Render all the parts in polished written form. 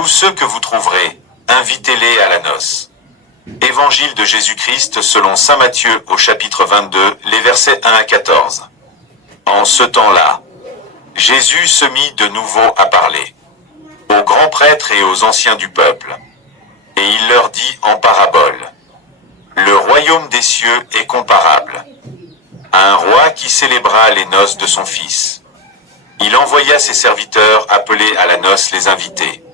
Tous ceux que vous trouverez, invitez-les à la noce. Évangile de Jésus-Christ selon saint Matthieu au chapitre 22, les versets 1 à 14. En ce temps-là, Jésus se mit de nouveau à parler aux grands prêtres et aux anciens du peuple. Et il leur dit en parabole: Le royaume des cieux est comparable à un roi qui célébra les noces de son fils. Il envoya ses serviteurs appeler à la noce les invités.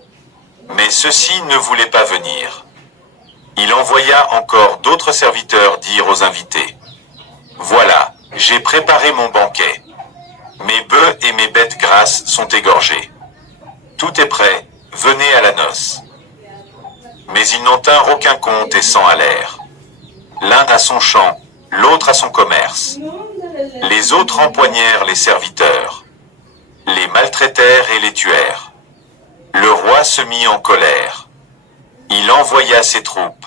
Mais ceux-ci ne voulaient pas venir. Il envoya encore d'autres serviteurs dire aux invités: Voilà, j'ai préparé mon banquet. Mes bœufs et mes bêtes grasses sont égorgés. Tout est prêt, venez à la noce. Mais ils n'en tinrent aucun compte et s'en allèrent. L'un à son champ, l'autre à son commerce. Les autres empoignèrent les serviteurs, les maltraitèrent et les tuèrent. Le roi se mit en colère. Il envoya ses troupes,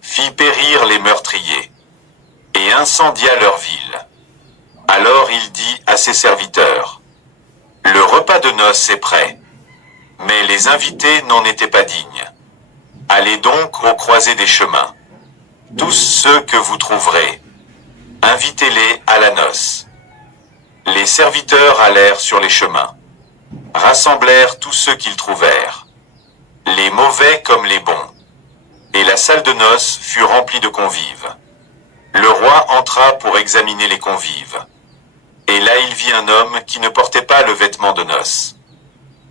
fit périr les meurtriers, et incendia leur ville. Alors il dit à ses serviteurs: Le repas de noces est prêt, mais les invités n'en étaient pas dignes. Allez donc aux croisées des chemins. Tous ceux que vous trouverez, invitez-les à la noce. Les serviteurs allèrent sur les chemins, rassemblèrent tous ceux qu'ils trouvèrent, les mauvais comme les bons. Et la salle de noces fut remplie de convives. Le roi entra pour examiner les convives. Et là il vit un homme qui ne portait pas le vêtement de noces.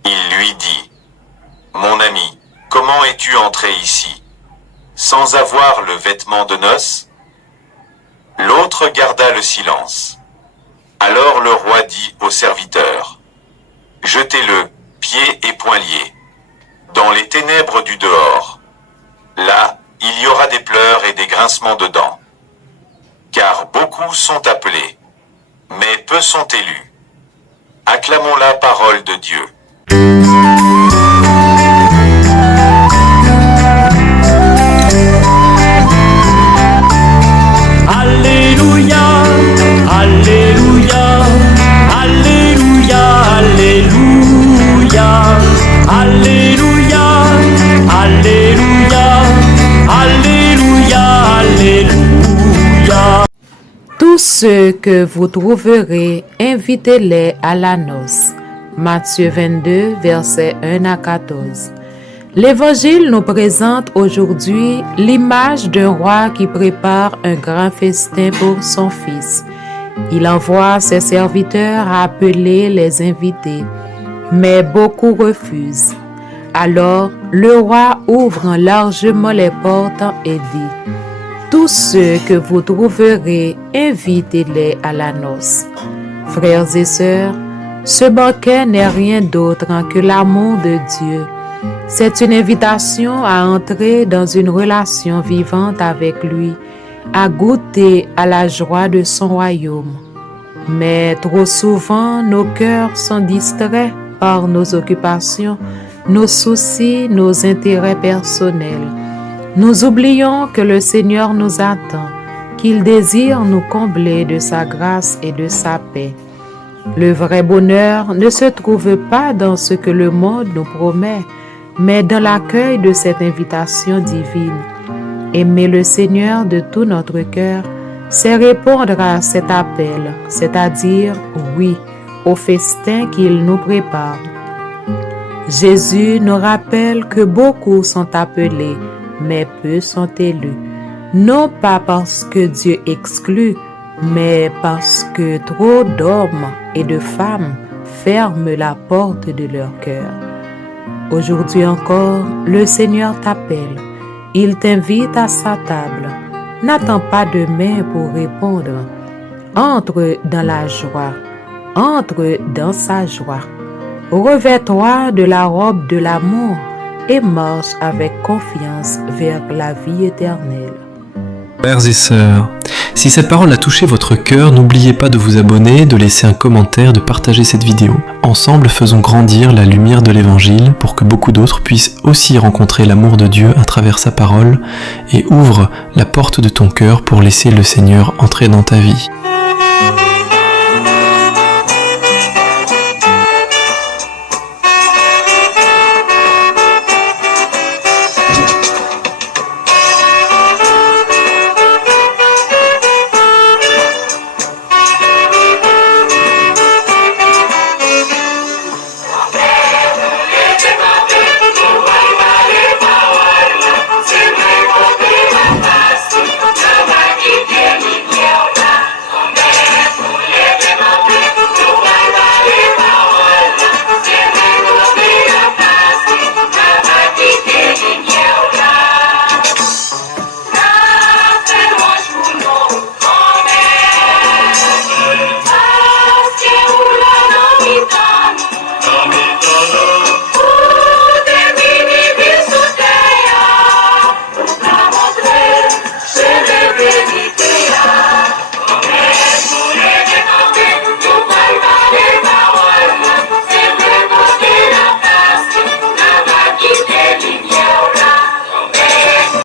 Il lui dit: Mon ami, comment es-tu entré ici, sans avoir le vêtement de noces? L'autre garda le silence. Alors le roi dit aux serviteurs: Jetez-le, pieds et poings liés, dans les ténèbres du dehors. Là, il y aura des pleurs et des grincements de dents. Car beaucoup sont appelés, mais peu sont élus. Acclamons la parole de Dieu. Alléluia, Alléluia, Alléluia, Alléluia, Alléluia, Alléluia, Alléluia, Alléluia. Tous ceux que vous trouverez, invitez-les à la noce. Matthieu 22, versets 1 à 14. L'Évangile nous présente aujourd'hui l'image d'un roi qui prépare un grand festin pour son fils. Il envoie ses serviteurs appeler les invités, mais beaucoup refusent. Alors, le roi ouvre largement les portes et dit: Tous ceux que vous trouverez, invitez-les à la noce. Frères et sœurs, ce banquet n'est rien d'autre que l'amour de Dieu. C'est une invitation à entrer dans une relation vivante avec lui, à goûter à la joie de son royaume. Mais trop souvent, nos cœurs sont distraits par nos occupations, nos soucis, nos intérêts personnels. Nous oublions que le Seigneur nous attend, qu'il désire nous combler de sa grâce et de sa paix. Le vrai bonheur ne se trouve pas dans ce que le monde nous promet, mais dans l'accueil de cette invitation divine. Aimer le Seigneur de tout notre cœur, c'est répondre à cet appel, c'est-à-dire oui au festin qu'il nous prépare. Jésus nous rappelle que beaucoup sont appelés, mais peu sont élus. Non pas parce que Dieu exclut, mais parce que trop d'hommes et de femmes ferment la porte de leur cœur. Aujourd'hui encore, le Seigneur t'appelle. Il t'invite à sa table. N'attends pas demain pour répondre. Entre dans la joie. Entre dans sa joie. Revêt-toi de la robe de l'amour et marche avec confiance vers la vie éternelle. Frères et sœurs, si cette parole a touché votre cœur, n'oubliez pas de vous abonner, de laisser un commentaire, de partager cette vidéo. Ensemble, faisons grandir la lumière de l'Évangile pour que beaucoup d'autres puissent aussi rencontrer l'amour de Dieu à travers sa parole et ouvre la porte de ton cœur pour laisser le Seigneur entrer dans ta vie.